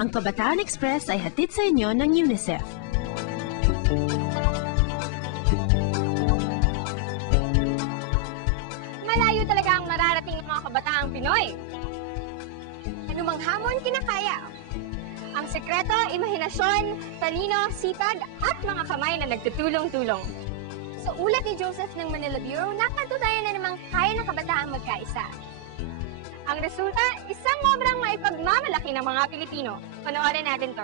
Ang Kabataan Express ay hatid sa inyo ng UNICEF. Malayo talaga ang mararating ng mga kabataang Pinoy. Anumang hamon kinakaya. Ang sekreto, imahinasyon, talino, sipag, at mga kamay na nagtutulong-tulong. Sa ulat ni Joseph ng Manila Bureau, napatunayan na namang kaya ng kabataang magkaisa. Ang resulta, isang obrang maipagmamalaki ng mga Pilipino. Panoorin natin to.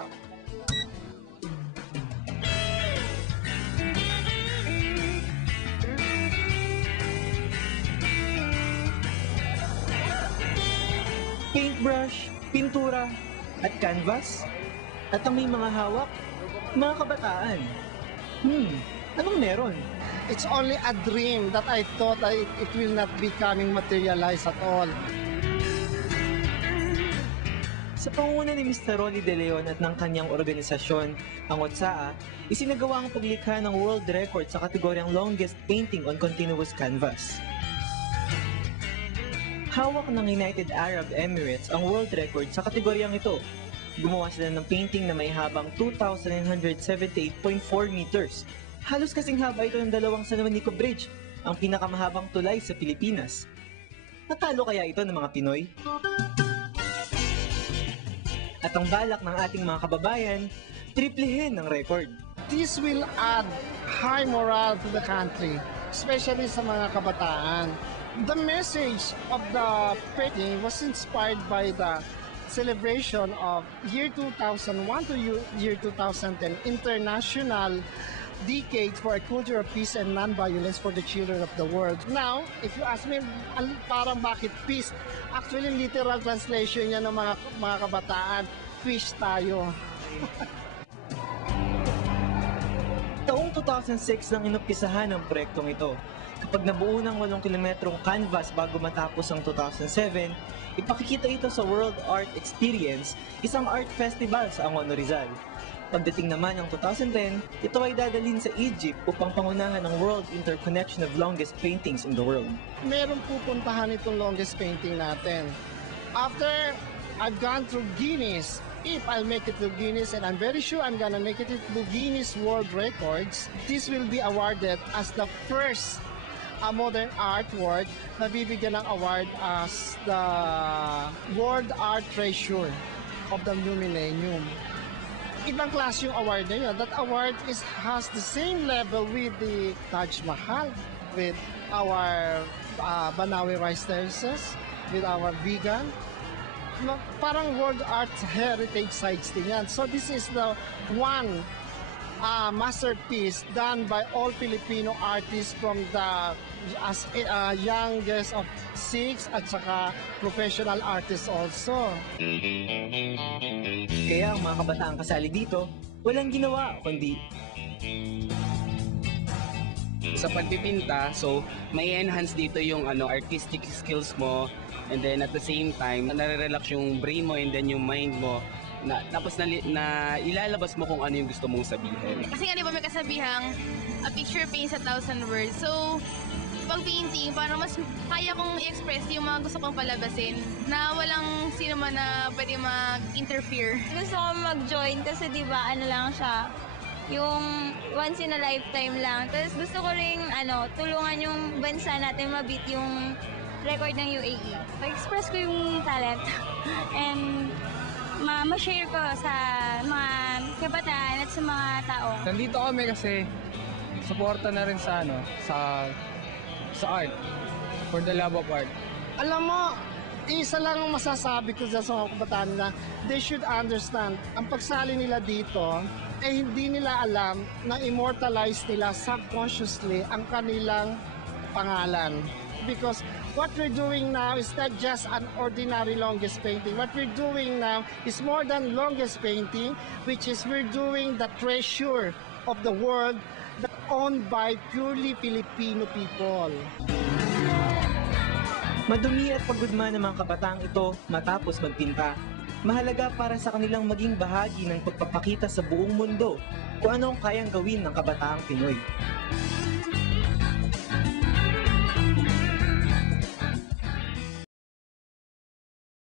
Paintbrush, pintura, at canvas. At ang may mga hawak, mga kabataan. Anong meron? It's only a dream that I thought it will not be coming materialized at all. Sa pangunguna ni Mr. Ronnie De Leon at ng kanyang organisasyon, ang OTSAA, isinagawa ang paglikha ng world record sa kategoryang longest painting on continuous canvas. Hawak ng United Arab Emirates ang world record sa kategoryang ito. Gumawa sila ng painting na may habang 2,978.4 meters. Halos kasing haba ito ng dalawang San Juanico Bridge, ang pinakamahabang tulay sa Pilipinas. Natalo kaya ito ng mga Pinoy? At ang balak ng ating mga kababayan, triplihin ang record. This will add high morale to the country, especially sa mga kabataan. The message of the painting was inspired by the celebration of year 2001 to year 2010, International Decade for a Culture of Peace and Non-Violence for the Children of the World. Now, if you ask me, parang bakit peace? Actually, literal translation niya ng mga kabataan, fish tayo. Taong 2006 nang inumpisahan ang proyektong ito. Kapag nabuo ng 8 kilometrong canvas bago matapos ang 2007, ipakikita ito sa World Art Experience, isang art festival sa Angono, Rizal. Pagdating naman ng 2010, ito ay dadalhin sa Egypt upang pangunahan ng World Interconnection of Longest Paintings in the World. Meron pupuntahan itong longest painting natin. After I've gone through Guinness, if I'll make it to Guinness, and I'm very sure I'm gonna make it to Guinness World Records, this will be awarded as the first modern artwork na bibigyan ng award as the World Art Treasure of the New Millennium. Ibang klase yung award na yun. That award has the same level with the Taj Mahal, with our Banawi rice terraces, with our vegan. Parang World Art Heritage Sites din yan. So this is the one masterpiece done by all Filipino artists from the youngest of 6 at saka professional artists also. Kaya ang mga kabataang kasali dito, walang ginawa kundi sa pagpipinta, so may enhance dito yung artistic skills mo, and then at the same time nare-relax yung brain mo and then yung mind mo. Tapos na ilalabas mo kung ano yung gusto mong sabihin. Kasi nga di ba may kasabihang a picture paints 1,000 words. So, pag painting, parang mas kaya kong i-express yung mga gusto kong palabasin na walang sino man na pwede mag-interfere. Gusto ko mag-join kasi di ba ano lang siya, yung once in a lifetime lang. Tapos gusto ko rin tulungan yung bansa natin ma-beat yung record ng UAE. Pag-express ko yung talent and ma-share ko sa mga kabataan at sa mga tao. Nandito kami kasi suporta na rin sa art, for the love of art. Alam mo, isa lang ang masasabi ko sa mga kabataan na they should understand, ang pagsali nila dito, hindi nila alam na immortalize nila subconsciously ang kanilang pangalan. Because what we're doing now is not just an ordinary longest painting. What we're doing now is more than longest painting, which is we're doing the treasure of the world that owned by purely Filipino people. Madumi at pagudma ng mga kabataang ito matapos magpinta. Mahalaga para sa kanilang maging bahagi ng pagpapakita sa buong mundo kung ano ang kayang gawin ng kabataang Pinoy.